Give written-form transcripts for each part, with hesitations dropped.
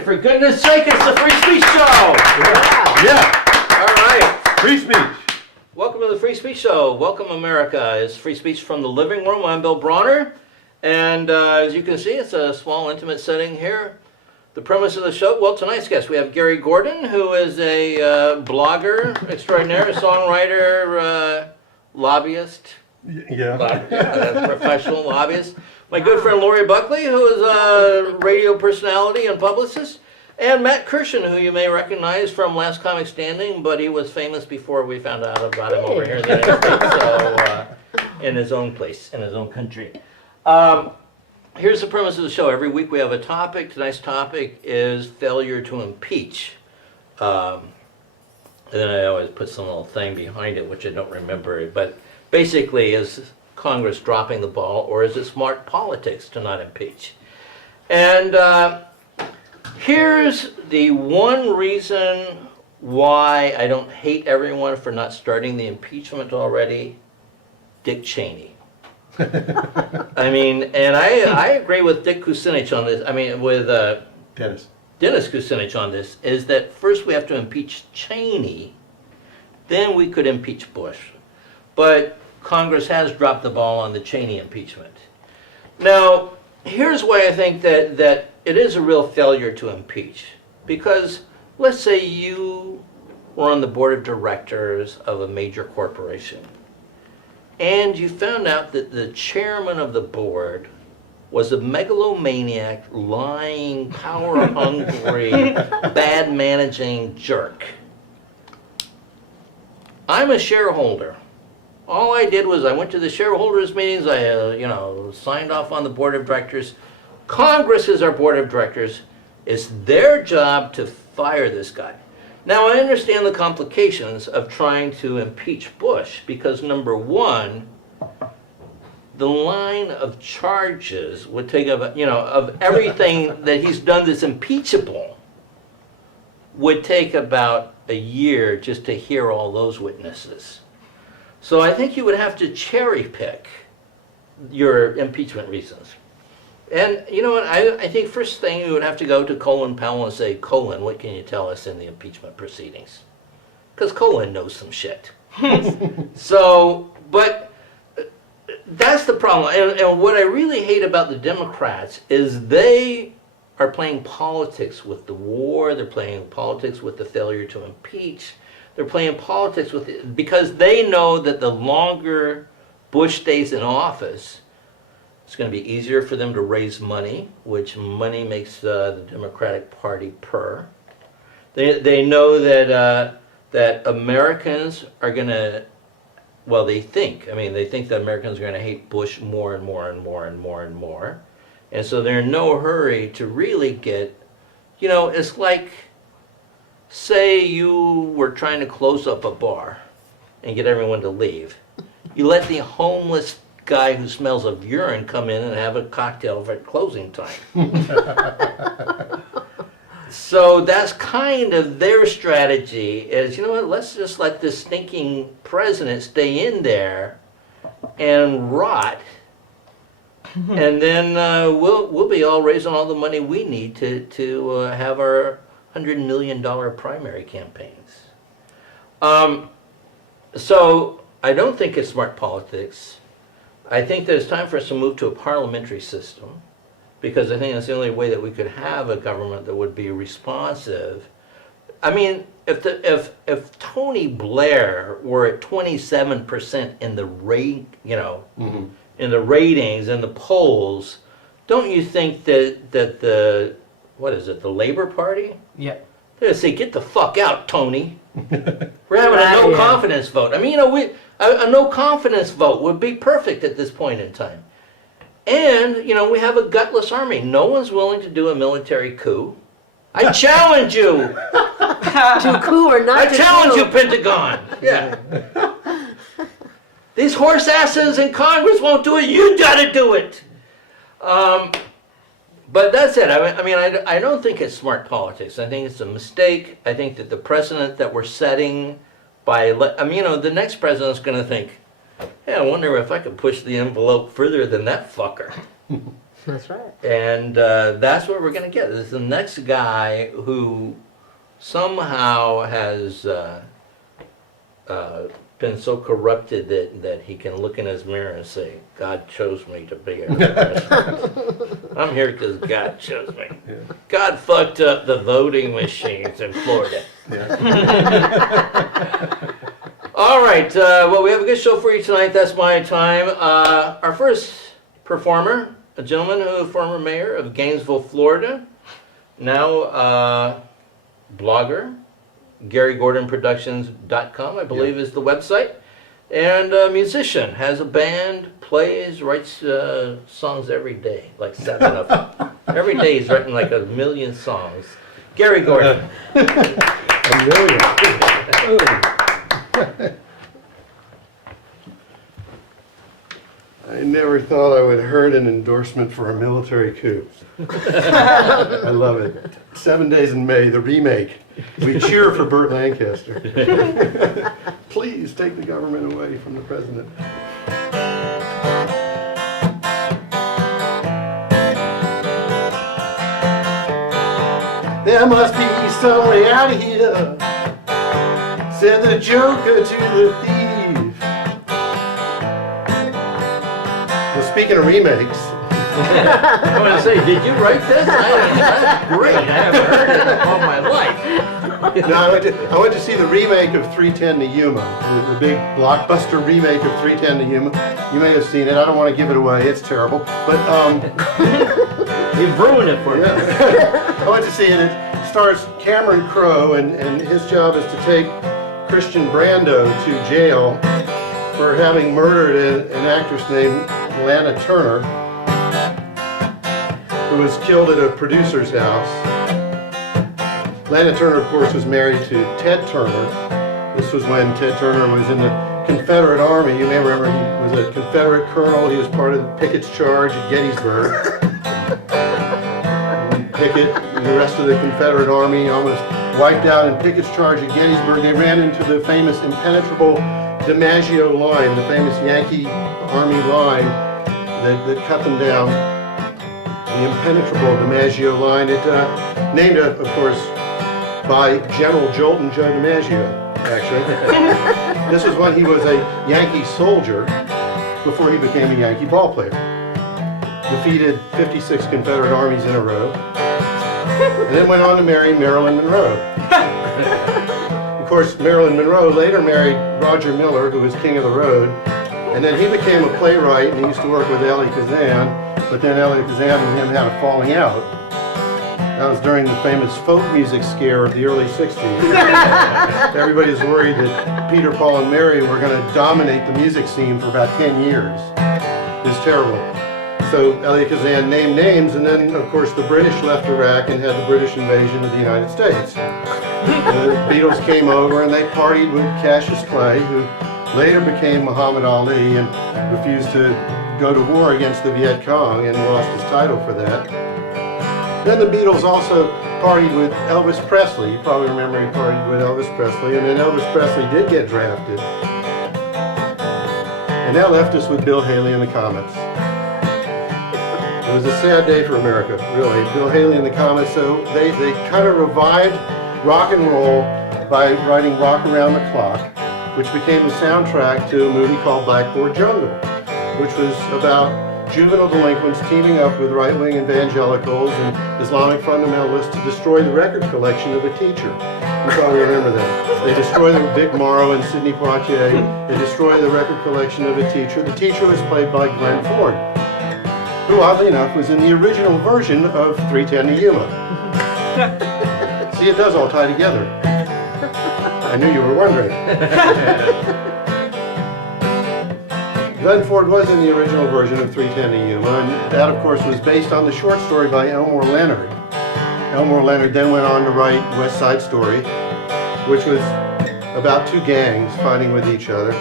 For goodness sake, it's the Free Speech Show! Yeah. All right. Free speech. Welcome to the Free Speech Show. Welcome, America. It's Free Speech from the living room. I'm Bill Bronner. And as you can see, it's a small, intimate setting here. The premise of the show, well, tonight's guest, we have Gary Gordon, who is a blogger extraordinaire, a songwriter, lobbyist. Yeah. Professional lobbyist. My good friend Laurie Buckley, who is a radio personality and publicist. And Matt Kirshen, who you may recognize from Last Comic Standing, but he was famous before we found out about him over here in the United States, so in his own place, in his own country. Here's the premise of the show. Every week we have a topic. Tonight's topic is failure to impeach. And then I always put some little thing behind it, which I don't remember. But basically, is Congress dropping the ball, or is it smart politics to not impeach? And here's the one reason why I don't hate everyone for not starting the impeachment already. Dick Cheney. I mean, and I agree with Dick Kucinich on this. I mean, with Dennis Kucinich on this, is that first we have to impeach Cheney, then we could impeach Bush. But Congress has dropped the ball on the Cheney impeachment. Now, here's why I think that it is a real failure to impeach. Because let's say you were on the board of directors of a major corporation, and you found out that the chairman of the board was a megalomaniac, lying, power-hungry, bad-managing jerk. I'm a shareholder. All I did was I went to the shareholders' meetings, I signed off on the board of directors. Congress is our board of directors. It's their job to fire this guy. Now, I understand the complications of trying to impeach Bush because, number one, the line of charges would take up, of everything that he's done that's impeachable, would take about a year just to hear all those witnesses. So I think you would have to cherry pick your impeachment reasons. And you know what, I think first thing you would have to go to Colin Powell and say, Colin, what can you tell us in the impeachment proceedings? Because Colin knows some shit. So, but that's the problem. And what I really hate about the Democrats is they are playing politics with the war, they're playing politics with the failure to impeach, they're playing politics with it because they know that the longer Bush stays in office, it's going to be easier for them to raise money, which money makes the Democratic Party purr. They know that Americans are going to, well, they think that Americans are going to hate Bush more and more and more and more and more. And so they're in no hurry to really get, it's like, say you were trying to close up a bar and get everyone to leave. You let the homeless guy who smells of urine come in and have a cocktail at closing time. So that's kind of their strategy is, let's just let this stinking president stay in there and rot, and then we'll be all raising all the money we need to have our $100 million primary campaigns. So I don't think it's smart politics. I think that it's time for us to move to a parliamentary system because I think that's the only way that we could have a government that would be responsive. I mean, if Tony Blair were at 27% in the in the ratings and the polls, don't you think that the the Labor Party? Yeah. They're gonna say, "Get the fuck out, Tony." We're having a no confidence vote. I mean, a no confidence vote would be perfect at this point in time. And, we have a gutless army. No one's willing to do a military coup. I challenge you. To coup or not I to challenge coup. you, Pentagon. Yeah. These horse asses in Congress won't do it. You gotta do it. But that's it. I don't think it's smart politics. I think it's a mistake. I think that the precedent that we're setting the next president's going to think, hey, I wonder if I could push the envelope further than that fucker. That's right. And that's what we're going to get. This is the next guy who somehow has been so corrupted that he can look in his mirror and say, God chose me to be our president. I'm here because God chose me. Yeah. God fucked up the voting machines in Florida. Yeah. All right, well, we have a good show for you tonight. That's my time. Our first performer, a gentleman who former mayor of Gainesville, Florida, now blogger, GaryGordonProductions.com, I believe is the website, and a musician, has a band, plays, writes songs every day, like 7 of them. Every day he's writing like 1 million songs. Gary Gordon. I never thought I would heard an endorsement for a military coup. I love it. 7 Days in May, the remake. We cheer for Burt Lancaster. Please take the government away from the president. There must be some way out of here, said the joker to the thief. Well, speaking of remakes, I want to say, did you write this? That's great. I haven't heard it in all my life. no, I went to see the remake of 310 to Yuma, the big blockbuster remake of 310 to Yuma. You may have seen it. I don't want to give it away. It's terrible. But You've ruined it for me. I went to see it. It stars Cameron Crowe, and his job is to take Christian Brando to jail for having murdered an actress named Lana Turner, who was killed at a producer's house. Lana Turner, of course, was married to Ted Turner. This was when Ted Turner was in the Confederate Army. You may remember he was a Confederate colonel. He was part of Pickett's charge at Gettysburg. Pickett and the rest of the Confederate Army almost wiped out in Pickett's charge at Gettysburg. They ran into the famous impenetrable DiMaggio line, the famous Yankee Army line that cut them down. The impenetrable DiMaggio line. It named, of course, by General Jolton Joe DiMaggio, actually. This was when he was a Yankee soldier before he became a Yankee ball player. Defeated 56 Confederate armies in a row, and then went on to marry Marilyn Monroe. Of course, Marilyn Monroe later married Roger Miller, who was king of the road, and then he became a playwright, and he used to work with Elie Kazan, but then Elie Kazan and him had a falling out. That was during the famous folk music scare of the early 60s. Everybody was worried that Peter, Paul, and Mary were going to dominate the music scene for about 10 years. It was terrible. So Elie Kazan named names, and then, of course, the British left Iraq and had the British invasion of the United States. The Beatles came over, and they partied with Cassius Clay, who later became Muhammad Ali and refused to go to war against the Viet Cong and lost his title for that. Then the Beatles also partied with Elvis Presley. You probably remember he partied with Elvis Presley, and then Elvis Presley did get drafted. And that left us with Bill Haley and the Comets. It was a sad day for America, really. Bill Haley and the Comets, so they kind of revived rock and roll by writing Rock Around the Clock, which became the soundtrack to a movie called Blackboard Jungle, which was about juvenile delinquents teaming up with right-wing evangelicals and Islamic fundamentalists to destroy the record collection of a teacher. You probably remember that. They destroyed Vic Morrow and Sidney Poitier. They destroyed the record collection of a teacher. The teacher was played by Glenn Ford, who oddly enough was in the original version of 310 to Yuma. See, it does all tie together. I knew you were wondering. Glenn Ford was in the original version of 310 to Yuma, and that, of course, was based on the short story by Elmore Leonard. Elmore Leonard then went on to write West Side Story, which was about two gangs fighting with each other,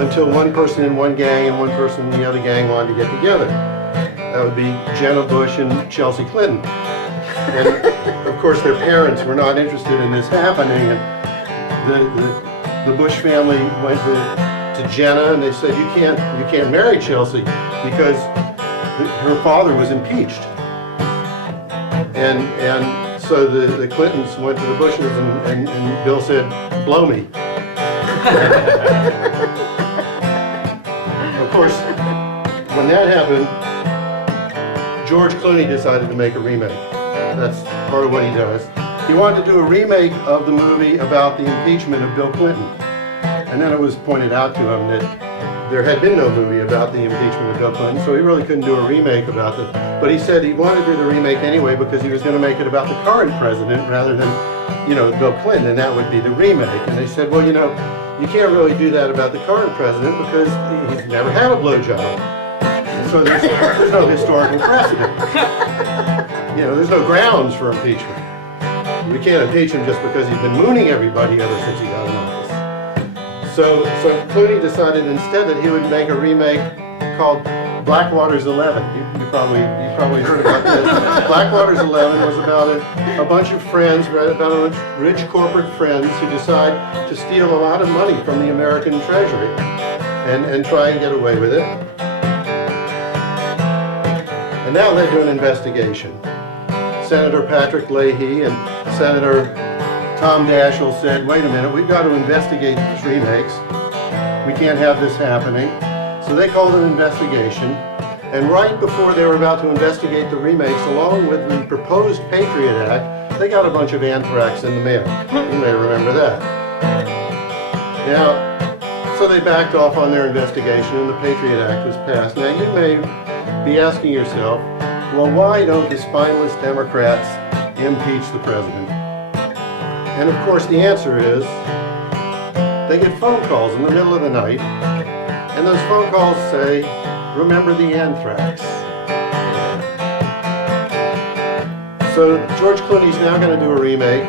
until one person in one gang and one person in the other gang wanted to get together. That would be Jenna Bush and Chelsea Clinton. And, of course, their parents were not interested in this happening, and the Bush family went to Jenna, and they said, you can't marry Chelsea because her father was impeached. And so the Clintons went to the Bushes and Bill said, blow me. Of course, when that happened, George Clooney decided to make a remake. That's part of what he does. He wanted to do a remake of the movie about the impeachment of Bill Clinton. And then it was pointed out to him that there had been no movie about the impeachment of Bill Clinton, so he really couldn't do a remake about it. But he said he wanted to do the remake anyway because he was going to make it about the current president rather than, Bill Clinton, and that would be the remake. And they said, well, you can't really do that about the current president because he's never had a blowjob. And so there's no historical precedent. There's no grounds for impeachment. We can't impeach him just because he's been mooning everybody ever since he got in office. So Clooney decided instead that he would make a remake called Blackwater's 11. You probably heard about this. Blackwater's 11 was about a bunch of friends, about a bunch of rich corporate friends who decide to steal a lot of money from the American Treasury and try and get away with it. And that led to an investigation. Senator Patrick Leahy and Senator Tom Daschle said, wait a minute, we've got to investigate these remakes. We can't have this happening. So they called an investigation, and right before they were about to investigate the remakes, along with the proposed Patriot Act, they got a bunch of anthrax in the mail. You may remember that. Now, so they backed off on their investigation, and the Patriot Act was passed. Now, you may be asking yourself, well, why don't the spineless Democrats impeach the president? And of course the answer is, they get phone calls in the middle of the night, and those phone calls say, remember the anthrax. So George Clooney's now going to do a remake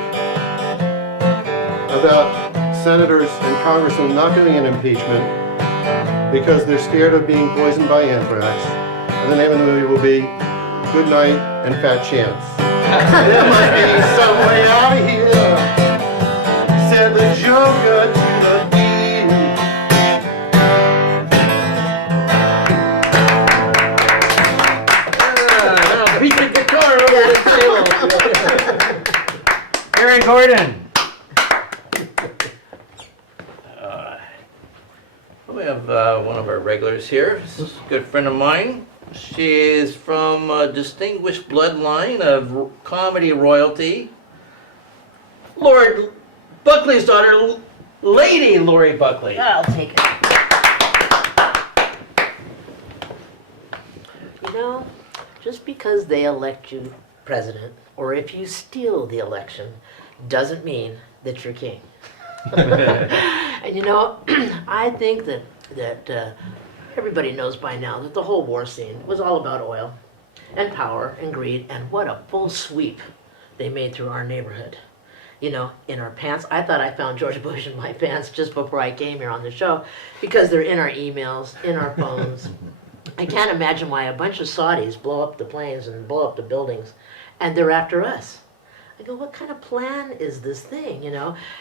about senators and congressmen not doing an impeachment because they're scared of being poisoned by anthrax. And the name of the movie will be Good Night and Fat Chance. There must be some way out of here, said the Joker to the Dean. Beat the guitar over the table. Aaron Gordon. We have one of our regulars here. This is a good friend of mine. She is from a distinguished bloodline of comedy royalty. Laurie Buckley's daughter, Lady Laurie Buckley. I'll take it. Just because they elect you president, or if you steal the election, doesn't mean that you're king. And I think that everybody knows by now that the whole war scene was all about oil and power and greed, and what a full sweep they made through our neighborhood. In our pants. I thought I found George Bush in my pants just before I came here on the show, because they're in our emails, in our phones. I can't imagine why a bunch of Saudis blow up the planes and blow up the buildings, and they're after us. I go, what kind of plan is this thing,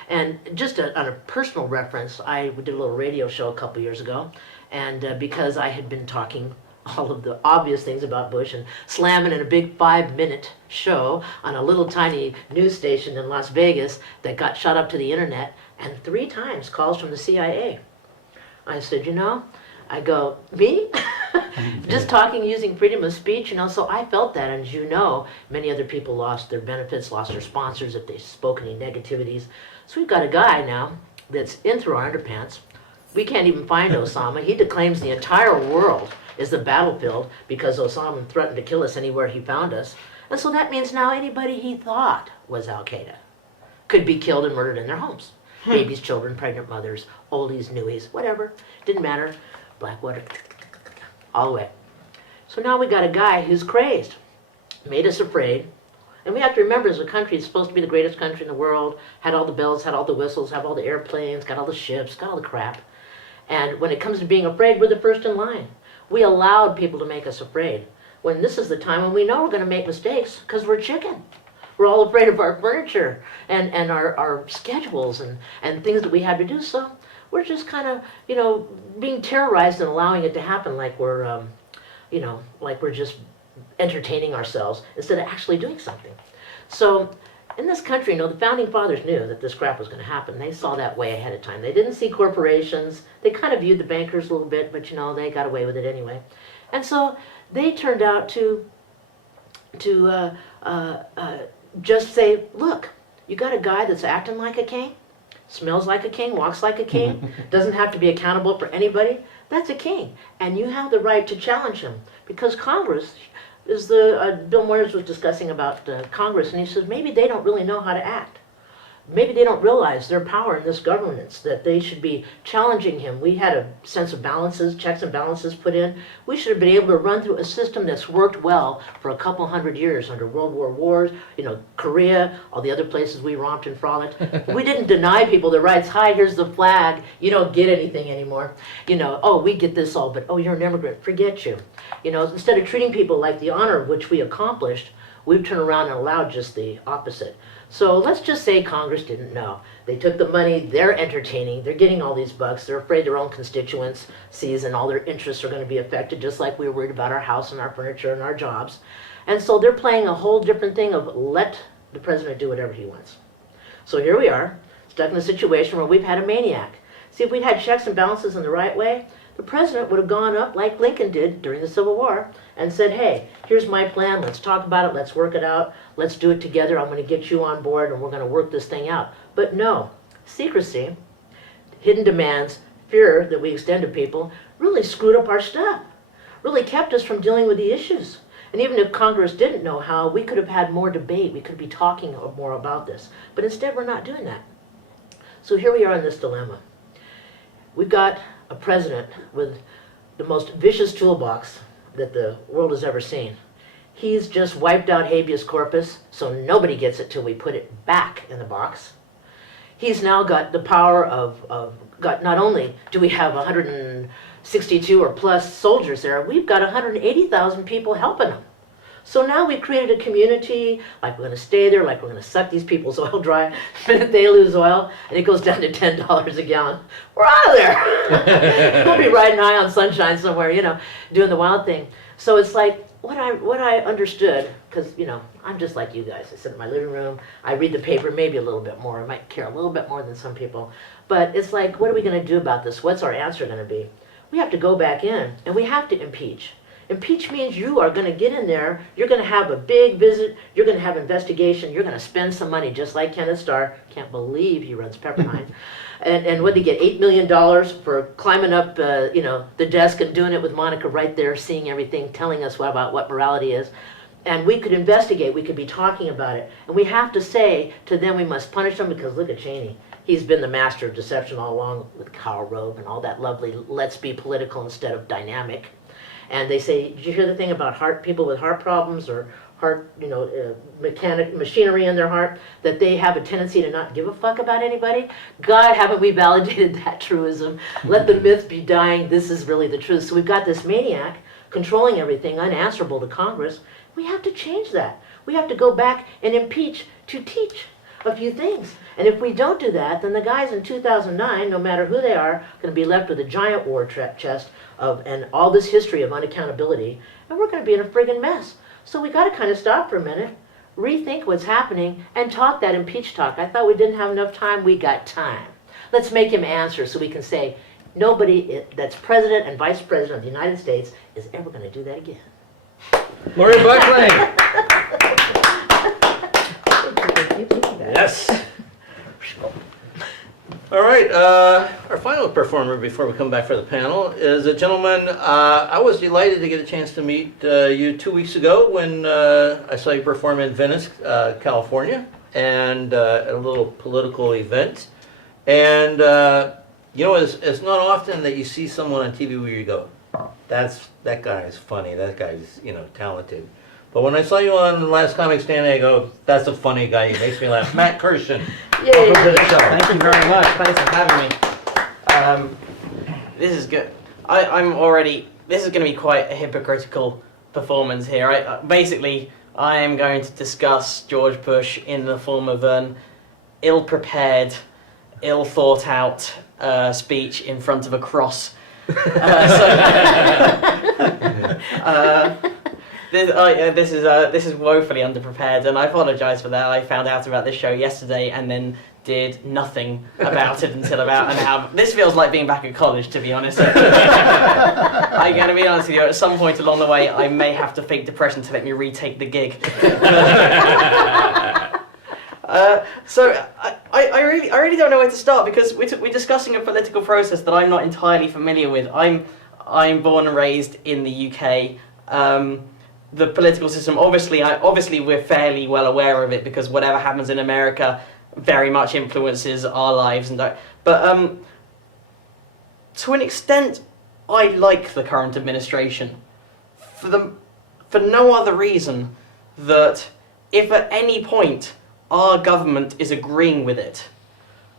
And just on a personal reference, I did a little radio show a couple years ago, and because I had been talking all of the obvious things about Bush and slamming in a big 5-minute show on a little tiny news station in Las Vegas that got shot up to the internet, and 3 times calls from the CIA. I said, I go, me? Just talking using freedom of speech, so I felt that, and as you know, many other people lost their benefits, lost their sponsors if they spoke any negativities. So we've got a guy now that's in through our underpants. We can't even find Osama. He declaims the entire world is the battlefield because Osama threatened to kill us anywhere he found us. And so that means now anybody he thought was Al-Qaeda could be killed and murdered in their homes. Babies, children, pregnant mothers, oldies, newies, whatever. Didn't matter. Blackwater, all the way. So now we got a guy who's crazed, made us afraid. And we have to remember, as a country, it's supposed to be the greatest country in the world, had all the bells, had all the whistles, had all the airplanes, got all the ships, got all the crap. And when it comes to being afraid, we're the first in line. We allowed people to make us afraid, when this is the time when we know we're going to make mistakes because we're chicken. We're all afraid of our furniture and our schedules and things that we have to do. So we're just kind of, being terrorized and allowing it to happen like we're, like we're just entertaining ourselves instead of actually doing something. So in this country, the founding fathers knew that this crap was going to happen. They saw that way ahead of time. They didn't see corporations. They kind of viewed the bankers a little bit, but they got away with it anyway. And so they turned out to just say, look, you got a guy that's acting like a king, smells like a king, walks like a king, doesn't have to be accountable for anybody. That's a king, and you have the right to challenge him, because Congress is Bill Moyers was discussing about Congress, and he says maybe they don't really know how to act. Maybe they don't realize their power in this governance, that they should be challenging him. We had a sense of balances, checks and balances put in. We should have been able to run through a system that's worked well for a couple hundred years under World War Wars, Korea, all the other places we romped and frolicked. We didn't deny people their rights. Hi, here's the flag. You don't get anything anymore. Oh, we get this all, but oh, you're an immigrant. Forget you. Instead of treating people like the honor of which we accomplished, we've turned around and allowed just the opposite. So let's just say Congress didn't know. They took the money, they're entertaining, they're getting all these bucks, they're afraid their own constituents sees and all their interests are going to be affected, just like we were worried about our house and our furniture and our jobs. And so they're playing a whole different thing of let the president do whatever he wants. So here we are, stuck in a situation where we've had a maniac. See, if we'd had checks and balances in the right way, the president would have gone up like Lincoln did during the Civil War and said, hey, here's my plan, let's talk about it, let's work it out, let's do it together, I'm going to get you on board and we're going to work this thing out. But no, secrecy, hidden demands, fear that we extend to people really screwed up our stuff, really kept us from dealing with the issues. And even if Congress didn't know how, we could have had more debate, we could be talking more about this. But instead we're not doing that. So here we are in this dilemma. We've got a president with the most vicious toolbox that the world has ever seen. He's just wiped out habeas corpus, so nobody gets it till we put it back in the box. He's now got the power not only do we have 162 or plus soldiers there, we've got 180,000 people helping him. So now we've created a community, like we're going to stay there, like we're going to suck these people's oil dry. The minute they lose oil, and it goes down to $10 a gallon, we're out of there. We'll be riding high on sunshine somewhere, doing the wild thing. So it's like, what I understood, because, I'm just like you guys. I sit in my living room, I read the paper maybe a little bit more. I might care a little bit more than some people. But it's like, what are we going to do about this? What's our answer going to be? We have to go back in, and we have to impeach. Impeach means you are going to get in there, you're going to have a big visit, you're going to have investigation, you're going to spend some money, just like Kenneth Starr. Can't believe he runs Pepperdine. And what did he get, $8 million for climbing up the desk and doing it with Monica right there, seeing everything, telling us about what morality is. And we could investigate, we could be talking about it. And we have to say to them we must punish them, because look at Cheney. He's been the master of deception all along with Karl Rove and all that lovely, let's be political instead of dynamic. And they say, did you hear the thing about people with heart problems or heart, machinery in their heart, that they have a tendency to not give a fuck about anybody? God, haven't we validated that truism? Let the myth be dying, this is really the truth. So we've got this maniac controlling everything, unanswerable to Congress. We have to change that. We have to go back and impeach to teach a few things. And if we don't do that, then the guys in 2009, no matter who they are going to be left with a giant war chest and all this history of unaccountability, and we're going to be in a friggin' mess. So we got to kind of stop for a minute, rethink what's happening, and talk that impeach talk. I thought we didn't have enough time. We got time. Let's make him answer so we can say nobody that's president and vice president of the United States is ever going to do that again. Laurie Buckley. Yes. All right, our final performer before we come back for the panel is a gentleman. I was delighted to get a chance to meet you 2 weeks ago when I saw you perform in Venice, California, and at a little political event. And it's not often that you see someone on TV where you go, that guy is funny, that guy's talented. But when I saw you on The Last Comic Standing, I go, that's a funny guy. He makes me laugh. Matt Kirshen. Yay. Welcome to the show. Thank you very much. Thanks for having me. This is good. This is going to be quite a hypocritical performance here. I am going to discuss George Bush in the form of an ill-prepared, ill-thought-out speech in front of a cross. This is woefully underprepared, and I apologise for that. I found out about this show yesterday and then did nothing about it until about an hour. This feels like being back at college, to be honest. I'm going to be honest with you, at some point along the way, I may have to fake depression to let me retake the gig. So I really don't know where to start, because we're discussing a political process that I'm not entirely familiar with. I'm born and raised in the UK. The political system, obviously we're fairly well aware of it, because whatever happens in America very much influences our lives, but to an extent, I like the current administration for no other reason that if at any point our government is agreeing with it,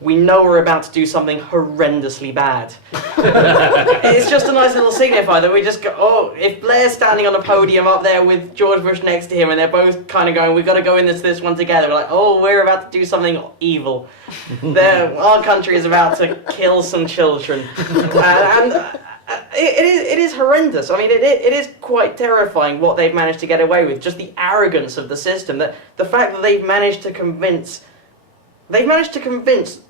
we know we're about to do something horrendously bad. It's just a nice little signifier that we just go, oh, if Blair's standing on a podium up there with George Bush next to him and they're both kind of going, we've got to go in this one together, we're like, oh, we're about to do something evil. Our country is about to kill some children. It is horrendous. I mean, it is quite terrifying what they've managed to get away with. Just the arrogance of the system, the fact that they've managed to convince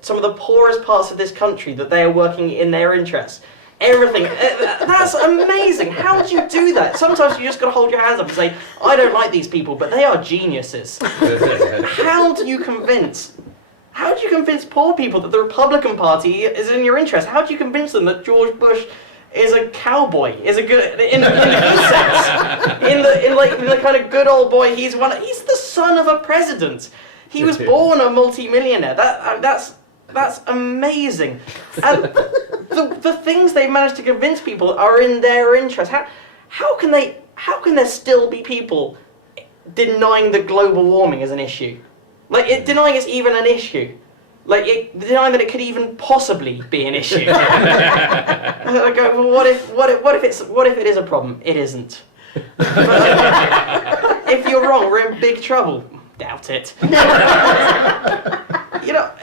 some of the poorest parts of this country that they are working in their interests. Everything. That's amazing. How do you do that? Sometimes you just got to hold your hands up and say, I don't like these people, but they are geniuses. How do you convince poor people that the Republican Party is in your interest? How do you convince them that George Bush is a cowboy, is a good in the good sense, in the kind of good old boy? He's the son of a president. He was born a multi-millionaire. That's amazing. And the things they've managed to convince people are in their interest. How can there still be people denying that global warming is an issue? Denying it's even an issue. Denying that it could even possibly be an issue. I go, well, what if it is a problem? It isn't. If you're wrong, we're in big trouble. Doubt it.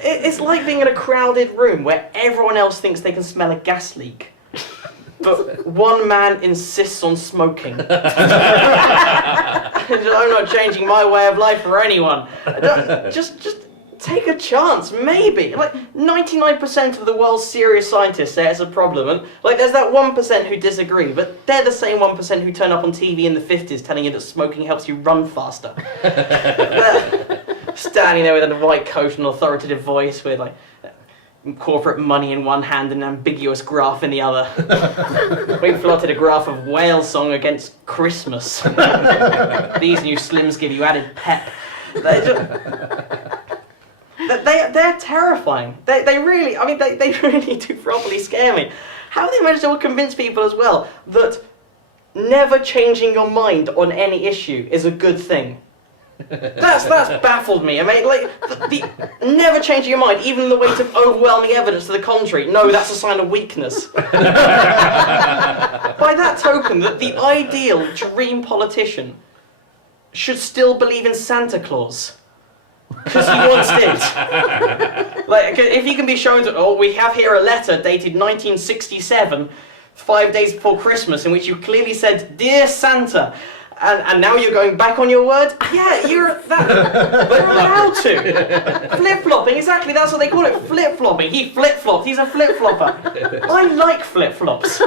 It's like being in a crowded room where everyone else thinks they can smell a gas leak, but one man insists on smoking. I'm not changing my way of life for anyone. Just take a chance, maybe. 99% of the world's serious scientists say it's a problem, and there's that 1% who disagree, but they're the same 1% who turn up on TV in the 50s telling you that smoking helps you run faster. Standing there with a white coat and an authoritative voice with corporate money in one hand and an ambiguous graph in the other. We plotted a graph of whale song against Christmas. These new Slims give you added pep. They're terrifying. They really do properly scare me. How they manage to convince people as well that never changing your mind on any issue is a good thing. That's baffled me. I mean, the never changing your mind, even in the weight of overwhelming evidence to the contrary. No, that's a sign of weakness. By that token, that the ideal dream politician should still believe in Santa Claus. Because he once did. If he can be shown to, we have here a letter dated 1967, 5 days before Christmas, in which you clearly said, "Dear Santa," and now you're going back on your word? Yeah, you're that. But how to? Flip-flopping, exactly, that's what they call it, flip-flopping. He flip-flopped, he's a flip-flopper. I like flip-flops.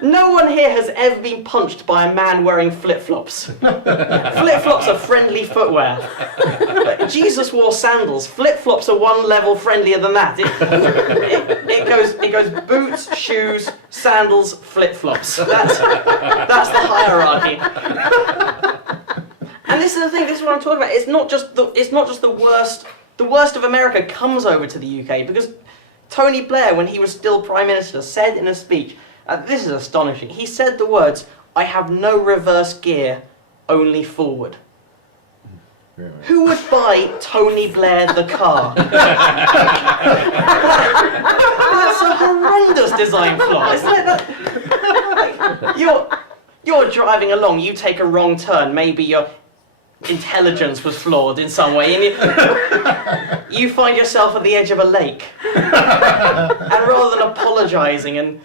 No one here has ever been punched by a man wearing flip-flops. Flip-flops are friendly footwear. Jesus wore sandals. Flip-flops are one level friendlier than that. It goes boots, shoes, sandals, flip-flops. That's the hierarchy. And this is the thing. This is what I'm talking about. It's not just the worst. The worst of America comes over to the UK, because Tony Blair, when he was still Prime Minister, said in a speech. This is astonishing. He said the words, "I have no reverse gear, only forward." Really? Who would buy Tony Blair the car? That's a horrendous design flaw, isn't it? You're driving along, you take a wrong turn, maybe your intelligence was flawed in some way, and you find yourself at the edge of a lake. And rather than apologising and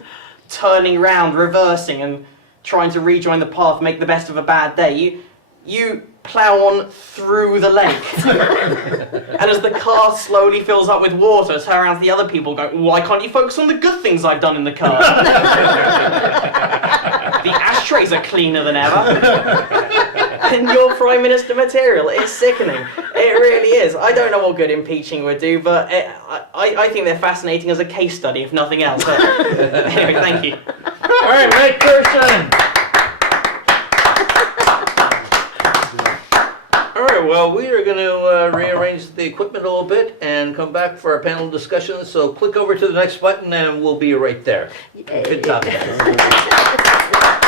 turning round, reversing and trying to rejoin the path, make the best of a bad day. You plough on through the lake. And as the car slowly fills up with water, turn around to the other people going, why can't you focus on the good things I've done in the car? The ashtrays are cleaner than ever. And your Prime Minister material is sickening. It really is. I don't know what good impeaching would do, but I think they're fascinating as a case study, if nothing else. Anyway, thank you. All right, Mike Kirshen. All right, well, we are going to rearrange the equipment a little bit and come back for our panel discussion. So click over to the next button and we'll be right there. Good talk.